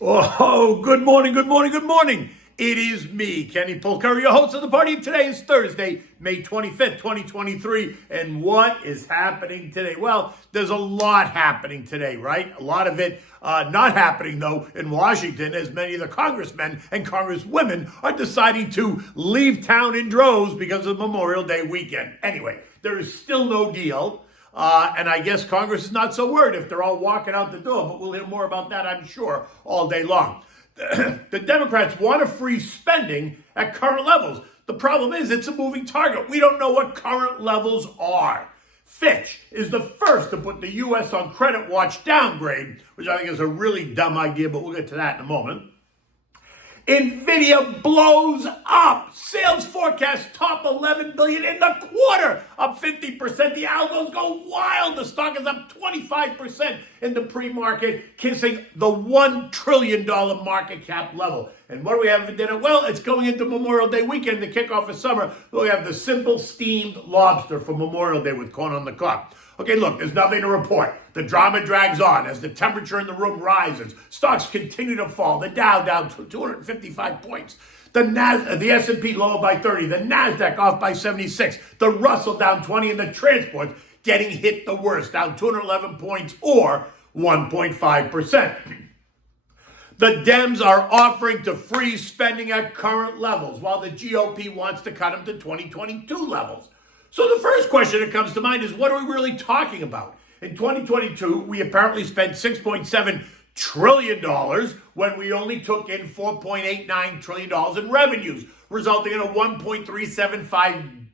Oh, good morning, good morning, good morning. It is me, Kenny Polcari, your host of the party. Today is Thursday, May 25th, 2023. And what is happening today? Well, there's a lot happening today, right? A lot of it not happening, though, in Washington, as many of the congressmen and congresswomen are deciding to leave town in droves because of Memorial Day weekend. Anyway, there is still no deal. And I guess Congress is not so worried if they're all walking out the door, but we'll hear more about that, I'm sure, all day long. The Democrats want to freeze spending at current levels. The problem is it's a moving target. We don't know what current levels are. Fitch is the first to put the U.S. on credit watch downgrade, which I think is a really dumb idea, but we'll get to that in a moment. NVDA blows up. Sales forecast top $11 billion in the quarter, up 50%. The algos go wild. The stock is up 25% in the pre-market, kissing the $1 trillion market cap level. And what do we have for dinner? Well, it's going into Memorial Day weekend, the kickoff of summer. We have the Simple Steamed Lobster for Memorial Day with corn on the cob. Okay, look, there's nothing to report. The drama drags on as the temperature in the room rises. Stocks continue to fall. The Dow down to 255 points. The S&P lower by 30. The NASDAQ off by 76. The Russell down 20. And the transports getting hit the worst, down 211 points or 1.5%. The Dems are offering to freeze spending at current levels, while the GOP wants to cut them to 2022 levels. So the first question that comes to mind is, what are we really talking about? In 2022, we apparently spent $6.7 trillion when we only took in $4.89 trillion in revenues, resulting in a $1.375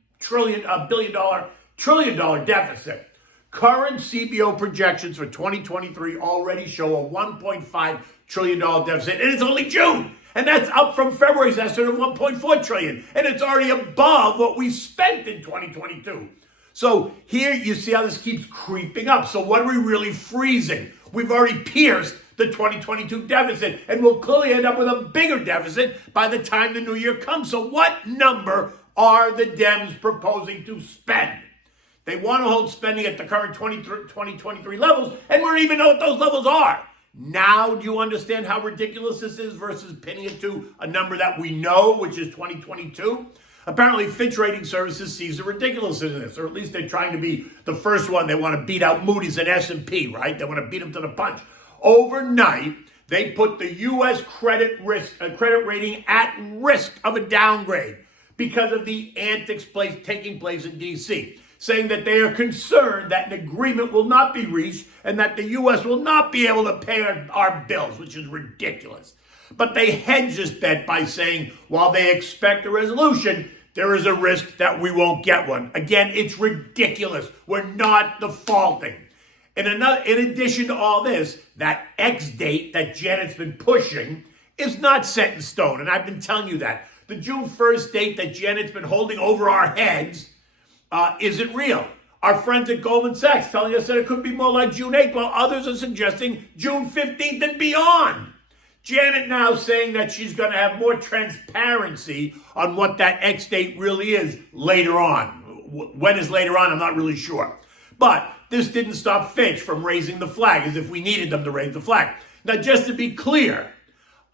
trillion deficit. Current CBO projections for 2023 already show a $1.5 trillion deficit, and it's only June. And that's up from February's estimate of $1.4 trillion. And it's already above what we spent in 2022. So here you see how this keeps creeping up. So what are we really freezing? We've already pierced the 2022 deficit, and we'll clearly end up with a bigger deficit by the time the new year comes. So what number are the Dems proposing to spend? They want to hold spending at the current 2023 levels, and we don't even know what those levels are. Now, do you understand how ridiculous this is versus pinning it to a number that we know, which is 2022? Apparently, Fitch Rating Services sees the ridiculousness in this, or at least they're trying to be the first one. They want to beat out Moody's and S&P, right? They want to beat them to the punch. Overnight, they put the U.S. credit rating at risk of a downgrade because of the antics taking place in D.C., saying that they are concerned that an agreement will not be reached and that the U.S. will not be able to pay our bills, which is ridiculous. But they hedge this bet by saying, while they expect a resolution, there is a risk that we won't get one. Again, it's ridiculous. We're not defaulting. In addition to all this, that X date that Janet's been pushing is not set in stone, and I've been telling you that. The June 1st date that Janet's been holding over our heads isn't real. Our friends at Goldman Sachs telling us that it could be more like June 8th, while others are suggesting June 15th and beyond. Janet now saying that she's going to have more transparency on what that X date really is later on. When is later on, I'm not really sure. But this didn't stop Fitch from raising the flag, as if we needed them to raise the flag. Now, just to be clear,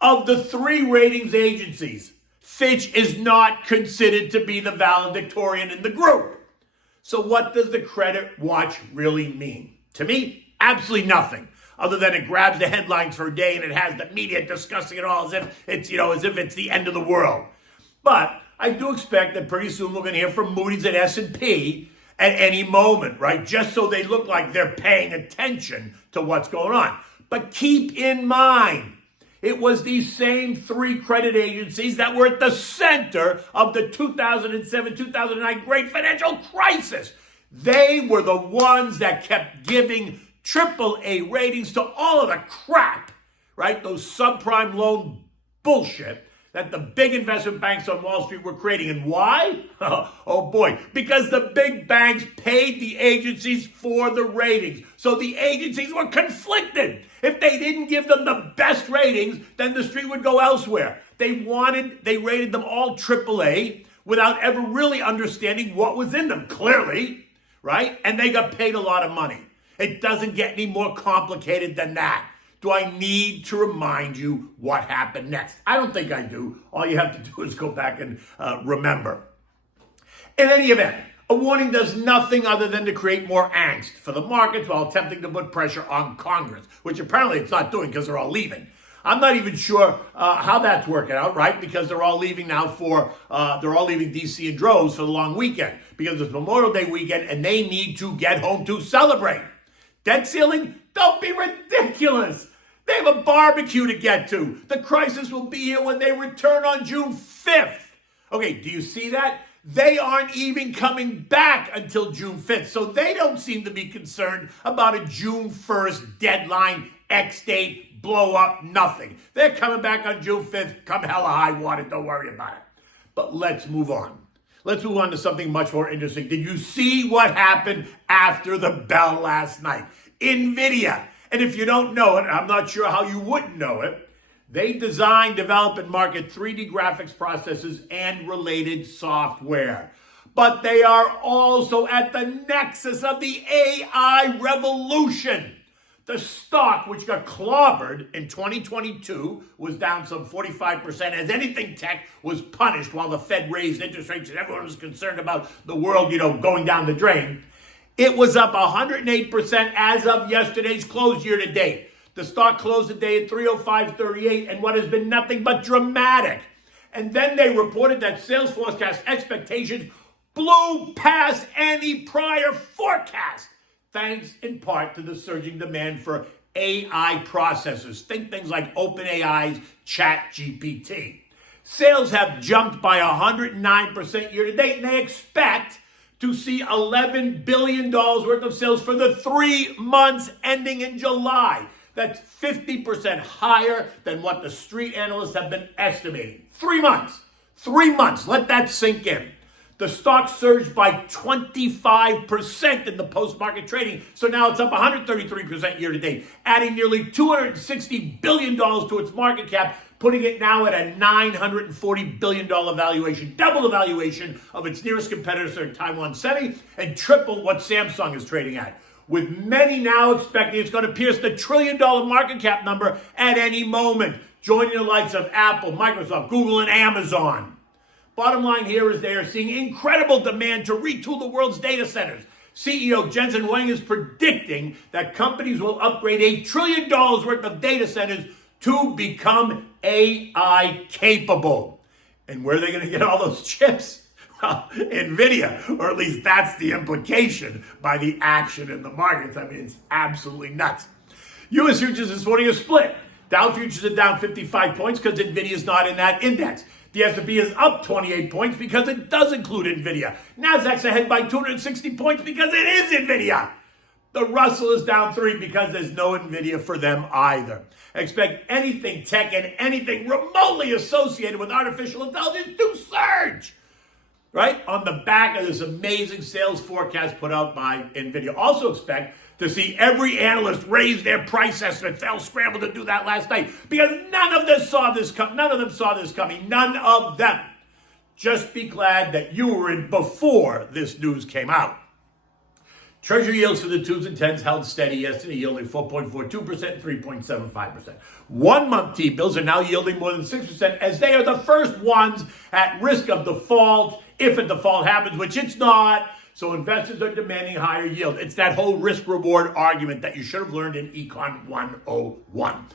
of the three ratings agencies, Fitch is not considered to be the valedictorian in the group. So what does the credit watch really mean? To me, absolutely nothing, other than it grabs the headlines for a day and it has the media discussing it all as if it's the end of the world. But I do expect that pretty soon we're going to hear from Moody's and S&P at any moment, right? Just so they look like they're paying attention to what's going on. But keep in mind, it was these same three credit agencies that were at the center of the 2007-2009 great financial crisis. They were the ones that kept giving AAA ratings to all of the crap, right? Those subprime loan bullshit that the big investment banks on Wall Street were creating. And why? Oh boy, because the big banks paid the agencies for the ratings. So the agencies were conflicted. If they didn't give them the best ratings, then the street would go elsewhere. They rated them all AAA without ever really understanding what was in them, clearly, right? And they got paid a lot of money. It doesn't get any more complicated than that. Do I need to remind you what happened next? I don't think I do. All you have to do is go back and remember. In any event, a warning does nothing other than to create more angst for the markets while attempting to put pressure on Congress, which apparently it's not doing because they're all leaving. I'm not even sure how that's working out, right? Because they're all leaving now they're all leaving D.C. in droves for the long weekend because it's Memorial Day weekend and they need to get home to celebrate. Debt ceiling? Don't be ridiculous. They have a barbecue to get to. The crisis will be here when they return on June 5th. Okay, do you see that? They aren't even coming back until June 5th, so they don't seem to be concerned about a June 1st deadline, X date, blow up, nothing. They're coming back on June 5th, come hella high water, don't worry about it. But let's move on. Let's move on to something much more interesting. Did you see what happened after the bell last night? NVIDIA. And if you don't know it, I'm not sure how you wouldn't know it, they design, develop, and market 3D graphics processors and related software. But they are also at the nexus of the AI revolution. The stock, which got clobbered in 2022, was down some 45% as anything tech was punished while the Fed raised interest rates and everyone was concerned about the world, going down the drain. It was up 108% as of yesterday's close year to date. The stock closed the day at 305.38 and what has been nothing but dramatic. And then they reported that sales forecast expectations blew past any prior forecast, thanks in part to the surging demand for AI processors. Think things like OpenAI's ChatGPT. Sales have jumped by 109% year to date, and they expect to see $11 billion worth of sales for the 3 months ending in July. That's 50% higher than what the street analysts have been estimating. 3 months. 3 months. Let that sink in. The stock surged by 25% in the post-market trading, so now it's up 133% year to date, adding nearly $260 billion to its market cap, putting it now at a $940 billion valuation, double the valuation of its nearest competitor, Taiwan Semi, and triple what Samsung is trading at, with many now expecting it's going to pierce the $1 trillion market cap number at any moment, joining the likes of Apple, Microsoft, Google, and Amazon. Bottom line here is they are seeing incredible demand to retool the world's data centers. CEO Jensen Huang is predicting that companies will upgrade $1 trillion worth of data centers to become AI capable. And where are they going to get all those chips? Well, NVIDIA, or at least that's the implication by the action in the markets. I mean, it's absolutely nuts. U.S. futures this morning are split. Dow futures are down 55 points because NVIDIA is not in that index. The S&P is up 28 points because it does include NVIDIA. Nasdaq's ahead by 260 points because it is NVIDIA. The Russell is down 3 because there's no NVIDIA for them either. Expect anything tech and anything remotely associated with artificial intelligence to surge, right? On the back of this amazing sales forecast put out by NVIDIA. Also expect to see every analyst raise their price estimates. They'll scramble to do that last night because none of them saw this coming. None of them. Just be glad that you were in before this news came out. Treasury yields for the 2s and 10s held steady yesterday, yielding 4.42% and 3.75%. 1-month T-bills are now yielding more than 6% as they are the first ones at risk of default, if a default happens, which it's not. So investors are demanding higher yield. It's that whole risk-reward argument that you should have learned in Econ 101.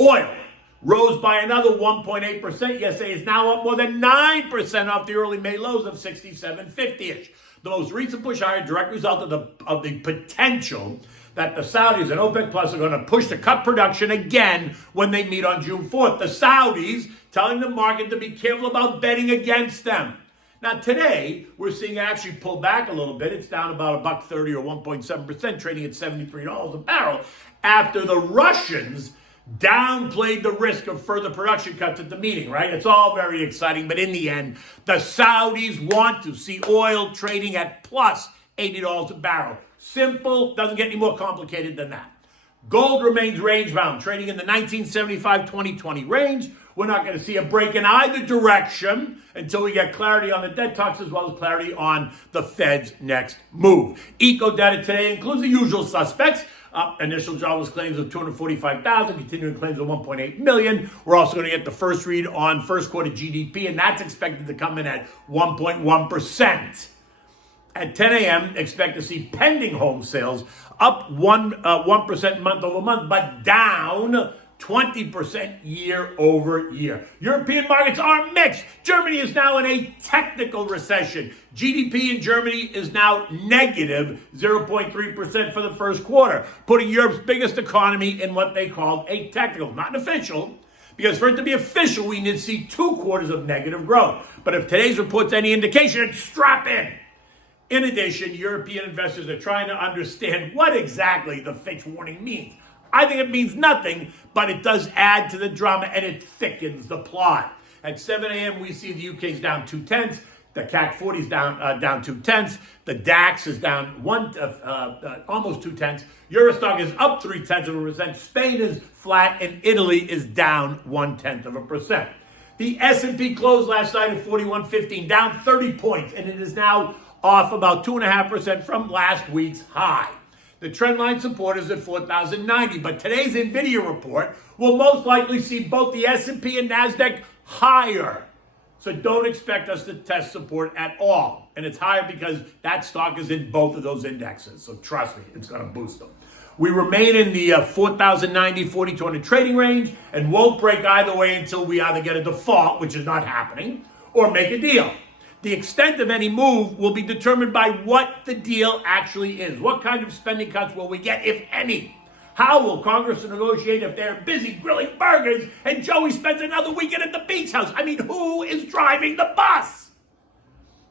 Oil rose by another 1.8% yesterday. It's now up more than 9% off the early May lows of 67.50-ish. The most recent push higher, direct result of the potential that the Saudis and OPEC Plus are going to push to cut production again when they meet on June 4th. The Saudis telling the market to be careful about betting against them. Now today, we're seeing it actually pull back a little bit. It's down about $1.30 or 1.7%, trading at $73 a barrel after the Russians downplayed the risk of further production cuts at the meeting, right? It's all very exciting, but in the end, the Saudis want to see oil trading at plus $80 a barrel. Simple, doesn't get any more complicated than that. Gold remains range-bound, trading in the 1975-2020 range. We're not going to see a break in either direction until we get clarity on the debt talks as well as clarity on the Fed's next move. Eco data today includes the usual suspects. Initial jobless claims of 245,000, continuing claims of 1.8 million. We're also going to get the first read on first quarter GDP, and that's expected to come in at 1.1%. At 10 a.m., expect to see pending home sales up 1% month over month, but down 20% year over year. European markets are mixed. Germany is now in a technical recession. GDP in Germany is now negative 0.3% for the first quarter, putting Europe's biggest economy in what they call a technical, not an official. Because for it to be official, we need to see 2 quarters of negative growth. But if today's report's any indication, it's strap in. In addition, European investors are trying to understand what exactly the Fitch warning means. I think it means nothing, but it does add to the drama and it thickens the plot. At 7 a.m., we see the UK's down 0.2, the CAC 40 is down 0.2, the DAX is down almost 0.2, Eurostock is up 0.3%, Spain is flat, and Italy is down 0.1%. The S&P closed last night at 4115, down 30 points, and it is now off about 2.5% from last week's high. The trendline support is at 4,090, but today's NVIDIA report will most likely see both the S&P and NASDAQ higher. So don't expect us to test support at all. And it's higher because that stock is in both of those indexes. So trust me, it's going to boost them. We remain in the 4,090, 4,200 trading range and won't break either way until we either get a default, which is not happening, or make a deal. The extent of any move will be determined by what the deal actually is. What kind of spending cuts will we get, if any? How will Congress negotiate if they're busy grilling burgers and Joey spends another weekend at the beach house? I mean, who is driving the bus?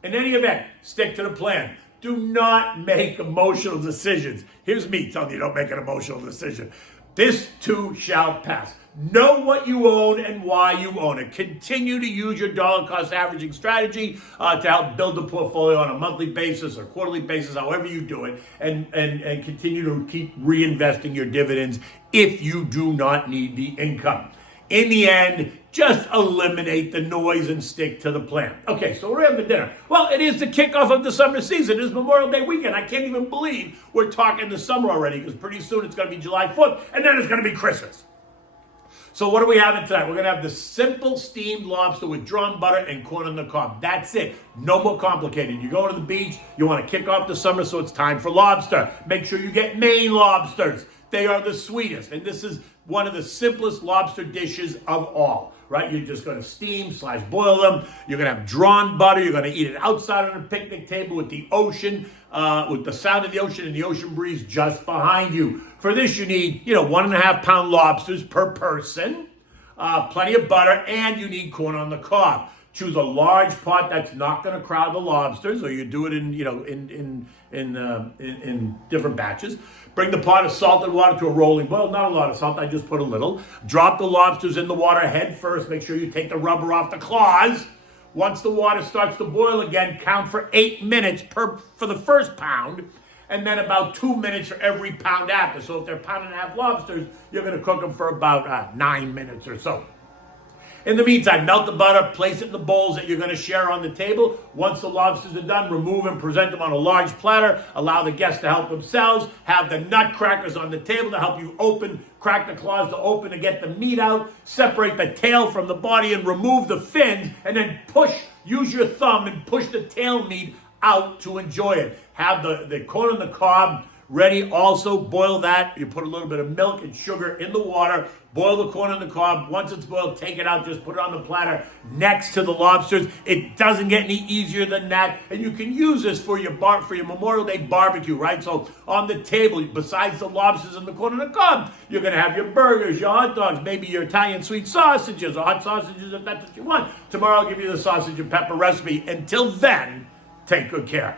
In any event, stick to the plan. Do not make emotional decisions. Here's me telling you, don't make an emotional decision. This too shall pass. Know what you own and why you own it. Continue to use your dollar cost averaging strategy to help build the portfolio on a monthly basis or quarterly basis, however you do it, and continue to keep reinvesting your dividends if you do not need the income. In the end, just eliminate the noise and stick to the plan. Okay, so we're having dinner. Well, it is the kickoff of the summer season. It is Memorial Day weekend. I can't even believe we're talking the summer already, because pretty soon it's going to be July 4th, and then it's going to be Christmas. So what are we having tonight? We're going to have the simple steamed lobster with drawn butter and corn on the cob. That's it. No more complicated. You go to the beach, you want to kick off the summer, so it's time for lobster. Make sure you get Maine lobsters. They are the sweetest, and this is one of the simplest lobster dishes of all, right? You're just going to steam / boil them. You're going to have drawn butter. You're going to eat it outside on a picnic table with the ocean, with the sound of the ocean and the ocean breeze just behind you. For this, you need, 1.5 pound lobsters per person, plenty of butter, and you need corn on the cob. Choose a large pot that's not going to crowd the lobsters, or you do it in different batches. Bring the pot of salted water to a rolling boil. Not a lot of salt, I just put a little. Drop the lobsters in the water head first. Make sure you take the rubber off the claws. Once the water starts to boil again, count for 8 minutes for the first pound, and then about 2 minutes for every pound after. So if they're 1.5 pound lobsters, you're going to cook them for about 9 minutes or so. In the meantime, melt the butter, place it in the bowls that you're going to share on the table. Once the lobsters are done, remove and present them on a large platter. Allow the guests to help themselves. Have the nutcrackers on the table to help you crack the claws to open to get the meat out. Separate the tail from the body and remove the fins. And then use your thumb and push the tail meat out to enjoy it. Have the corn on the cob ready. Also boil that. You put a little bit of milk and sugar in the water. Boil the corn on the cob. Once it's boiled, take it out. Just put it on the platter next to the lobsters. It doesn't get any easier than that. And you can use this for your Memorial Day barbecue, right? So on the table, besides the lobsters and the corn on the cob, you're going to have your burgers, your hot dogs, maybe your Italian sweet sausages or hot sausages if that's what you want. Tomorrow I'll give you the sausage and pepper recipe. Until then, take good care.